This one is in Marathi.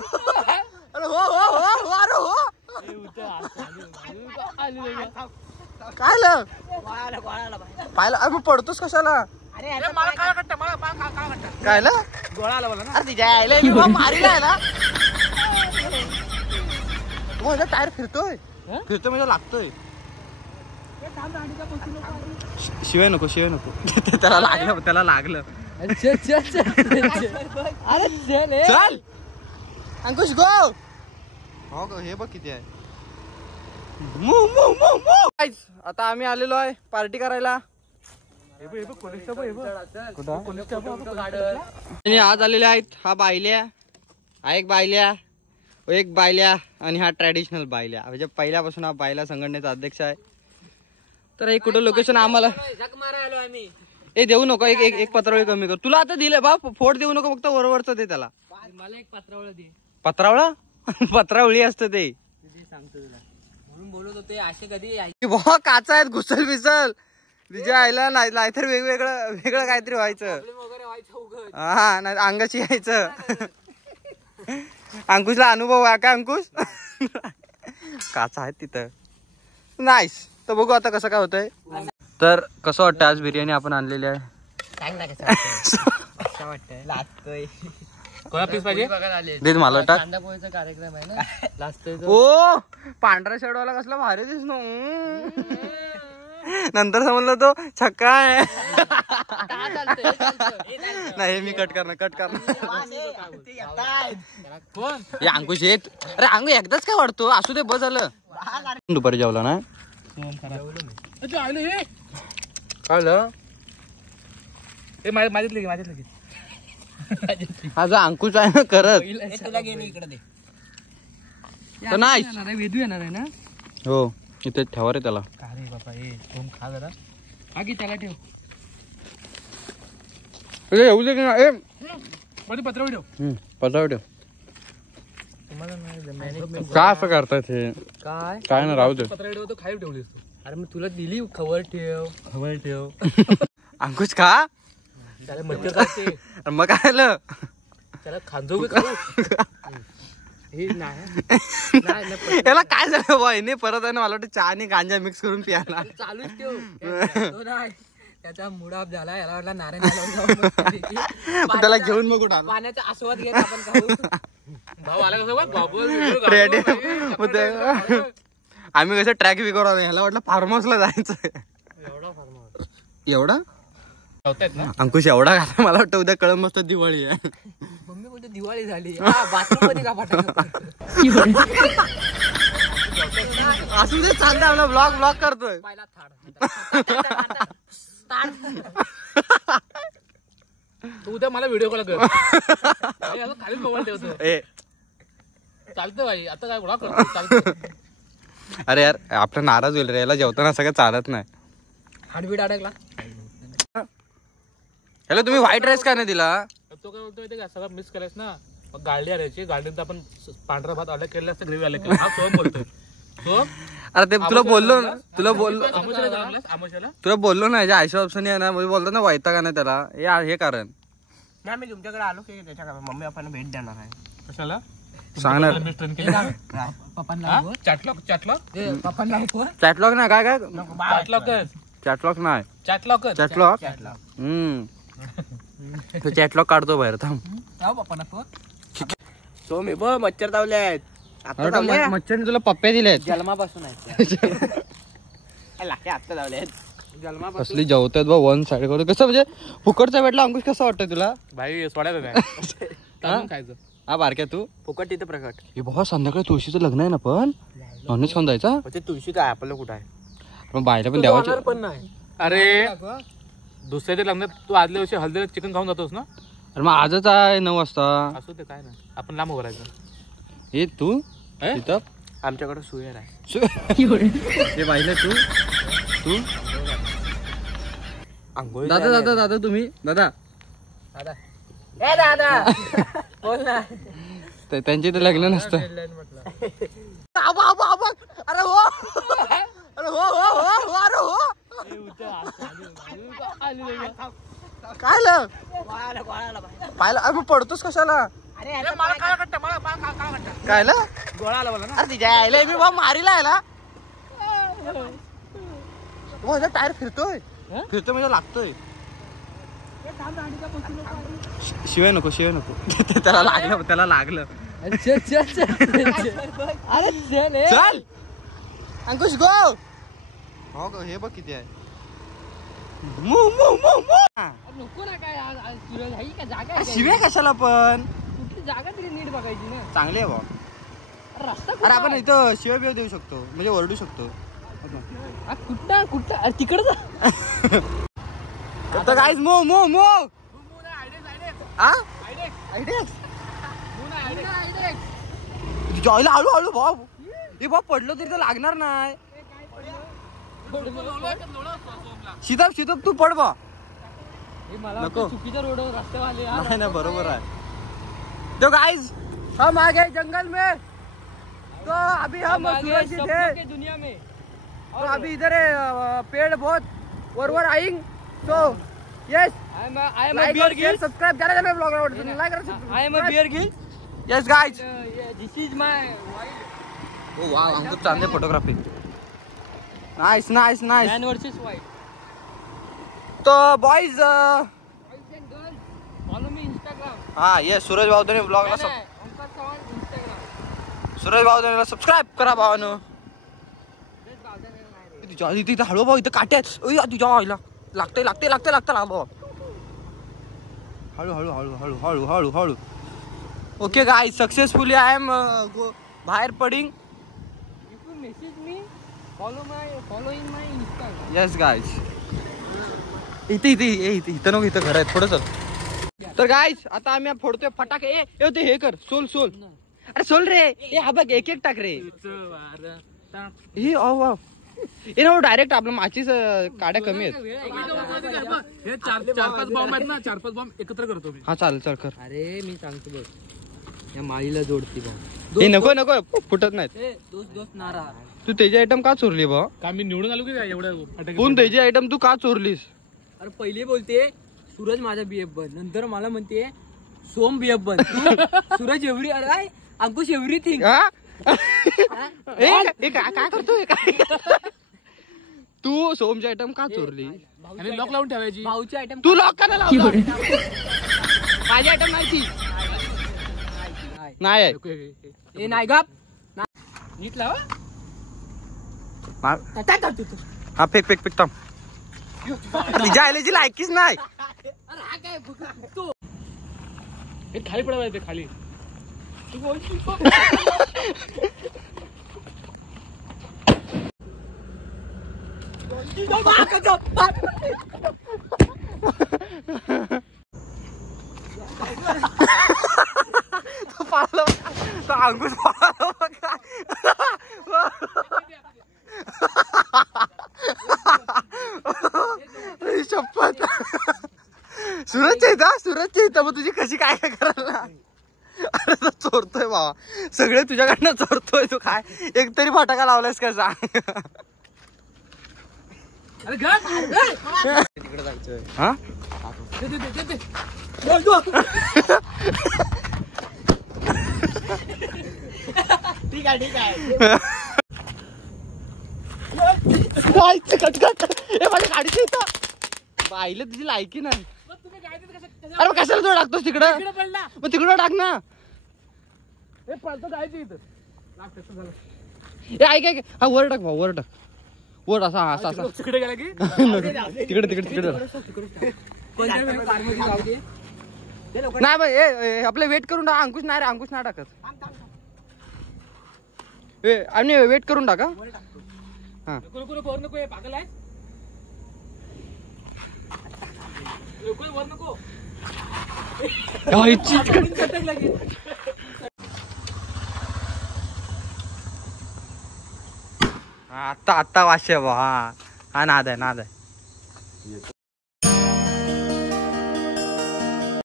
अरे हो हो हो हो अरे हो काय पाहिलं अरे मग पडतोस कशाला काय गोळा आला बोला ना मारीला आहे ना माझा टायर फिरतोय म्हणजे लागतोय शिवाय नको त्याला लागलं चल अंकुश गो हो गो हे बघ किती आहे आता आम्ही आलेलो आहे पार्टी करायला आज आलेले आहेत हा बायल्या हा एक बायल्या आणि हा ट्रॅडिशनल बायल्या म्हणजे पहिल्यापासून हा बायला संघटनेचा अध्यक्ष आहे तर हे कुठं लोकेशन आम्हाला ए देऊ नको एक पत्रावळी कमी कर तुला आता दिले बा फोड देऊ नको फक्त वरवरच दे त्याला मला एक पत्रावळा दे पत्रावळी असतं ते सांगतो तुला म्हणून बोलत होते असे कधी बा काचा आहेत घुसल बिसल विजय आयला नाहीतर वेगळं काहीतरी व्हायचं हा नाही अंगाची यायचं अंकुशला अनुभव आहे का अंकुश काचा आहेत तिथं नाईस तर बघू आता कसं काय होतंय तर कसं वाटतं आज बिर्याणी आपण आणलेली आहे दे मला टाक कार्यक्रम आहे ना ओ पांढरा शर्टवाला कसला भारी दिसनो नंतर समजलं तो छक्का आहे नाही मी कट करणार अंकुश येत अरे अंगू एकदाच काय वाटतो असू दे बस झालं दुपारी जेवला ना हा जो अंकुश आहे ना करत नाही वेदू येणार आहे ना हो इथे ठेवा रे त्याला अरे बाबा खा जरा आगी त्याला ठेव येऊ दे ना ए पत्रावळी ठेव पत्रावळी ठेव काय असं करतात हे काय ना राहू दे पत्रावळी ठेव खाली ठेवलीस अरे मग तुला दिली खबर ठेव अंकुश खा त्याला मच्छर काढते मग काय आलं त्याला खांदो याला काय झालं बाईने परत आहे ना मला वाटतं चहा आणि गांजा मिक्स करून प्यायला चालूच ठेव त्याचा मूड ऑफ झाला याला वाटला नारायण त्याला घेऊन मग कुठं पाण्याचा आस्वाद घेत आपण खाऊ भाऊ आला आम्ही कसं ट्रॅक बी करू ह्याला वाटलं फार्म हाऊसला जायचं एवढा अंकुश एवढा घाला मला वाटतं उद्या कळम मस्त दिवाळी आहे मम्मी बोलते दिवाळी झाली बाथरूम मध्ये का असं ते चालतंय आपला ब्लॉग करतोय तू उद्या मला व्हिडिओ कॉल कर खाली मोबाईल ठेवतो चालतं भाई आता काय ब्लॉग करतो चालतं अरे यार आपला नाराज होईल रे याला जेवताना सगळं चालत नाही हार्टबीट अडकला हॅलो तुम्ही व्हाईट राईस का नाही दिला तो काय बोलतोय का सगळं मिक्स करायचं ना मग गाळली आणायची गाळणीत आपण पांढरा भात अलग केलेला असतं ग्रेव्ही अलग हा सोन बोलतोय अरे ते तुला बोललो ना याच्या आयशा ऑप्शन आहे ना बोलतो ना वैताग का नाही त्याला हे कारण नाही मी तुमच्याकडे आलो की त्याच्या मम्मी आपण भेट देणार आहे कशाला सांगणार चॅटलॉक नाही काय चॅटलॉक नाही चॅटलॉक तो चॅटलॉक काढतो बाहेर थांब तो मी बघ मच्छर चावले आहेत मच्छरने तुला पप्प्या दिले जन्मापासून आहेत आता धावले कसली जेवतात बा वन साइड करून कसं म्हणजे फुकटचा भेटला अंकुश कसं वाटतंय तुला भाई सोडायचं खायचं हा बारक्या तू फुकट तिथे प्रकट हे बघा संध्याकाळी तुळशीचं लग्न आहे ना पण नॉनव्हेज खाऊन जायचा ते तुळशी काय आपल्याला कुठं आहे पण बायला पण द्यावायचं पण नाही अरे दुसऱ्या लग्नात तू आदल्या वर्षी हळदीला चिकन खाऊन जातोस ना अरे मग आजच आहे 9 वाजता असू ते काय ना आपण लांब उभं हे तू तिथं आमच्याकडे सुयर आहे हे पाहिलं तू अंघोळ दादा तुम्ही दादा बोल ना त्यांचे तर लग्न नसतं अरे हो अरे हो अरे हो काय पाहिलं अरे मग पडतोस कशाला मला काळा कट्टा मला काळा कट्टा कायला गोळा आला मला ना. अरे तिच्या यायला मी बा मारीला यायला टायर फिरतोय फिरतोय म्हणजे लागतोय. शिवाय नको त्याला लागलं चल अंकुश गो हो गो. हे बघ किती आहे. नको ना काय सूरज आहे का जागा शिव्या कशाला पण कुठली जागा तरी नीट बघायची ना. चांगली आहे बा. रस्ता अरे आपण इथं शिव्या बिव्या देऊ शकतो म्हणजे ओरडू शकतो. कुठं अरे तिकडं तर गाईज मो जॉयला हळू भाऊ हे भाऊ पडलो तरी तर लागणार नाही. शीतप तू पड बा. मला नको. चुकीच्या रोड रस्त्यावाले नाही बरोबर आहे. तो गाइस हम आ गए जंगल में. तो अभी हम सूरज जी थे दुनिया में तो अभी इधर है पेड़ बहुत वर आएंगे. So yes I am a beer gill. Subscribe करा ना ब्लॉग लाइक करा. I am a beer gill. Yes guys. This is my oh wow Ankush Chande photography. Nice man versus white. तो boys Boys and girls, follow me Instagram. हा ये सूरज भावधने ब्लॉगला Onkar Sawan Instagram. सूरज भावधनेला सबस्क्राइब करा भावानो. तुझ्या इथे हळू भाऊ इथं काट्या तुझ्या आईला लागते भाऊ. हळू. Okay guys successfully I am बाहेर पडिंग. If you message me, follow in my Instagram. Yes guys. इथं नको इथं घर आहे थोडं चल. तर गाइस आता आम्ही फोडतोय फटाके. ए ते हे कर सोल अरे सोल रे. ए हा बघ एक टाक रे. हे वा हे ना डायरेक्ट आपलं माचीच काड्या कमी आहेत. हे चार पाच बॉम्ब आहेत ना. 4-5 बॉम्ब एकत्र करतो मी. हा चालेल चल कर. अरे मी सांगतो बघ या माळीला जोडती बा. हे नको फुटत नाहीत. दोस्त नारा. तू त्याची आयटम का चोरली बा. का मी निवडून आलो की काय एवढ्या फटाके कोण त्याची आयटम तू का चोरलीस. अरे पहिले बोलते सूरज माझा बीएफ बन. नंतर मला म्हणते सोम बीएफ बन. सूरज एव्हरी अरे काय अंकुश एव्हरीथिंग. काय करतोय काय तू सोमची आयटम का चोरली. आणि लॉक लावून ठेवायची. भाऊची आयटम तू लॉक करायला लावला. माझी आयटम नाही ती. नाही ए नाही गप नीट लावा. हा फेक थांब. तिच्या आयल्याची लायकीच नाही. अरे हा काय तू हे खाली पडायला येते खाली. अंकुश शपथ सूरजच्या इथं मग तुझी कशी काय करायला. अरे तो चोरतोय बाबा सगळे तुझ्याकडनं चोरतोय. तू काय एक तरी फटाका लावलायस का सांग. तिकडे जायचंय. हा ठीक आहे माझ्या गाडीच्या इथं पाहिलं तुझी लायकी नाही. अरे कशाला तो टाकतोस तिकडं. मग तिकडं टाक ना. हे पळतं जायचं इथं. ऐक हा वर टाक भाऊ वर टाक. वर असा तिकडे गेला की तिकडे नाही बाई. आपलं वेट करून टाका. अंकुश नाही टाकत. आणि वेट करून टाका. हा नको नको हे पागल आहे. वर नको. आता वाशे हा नाद आहे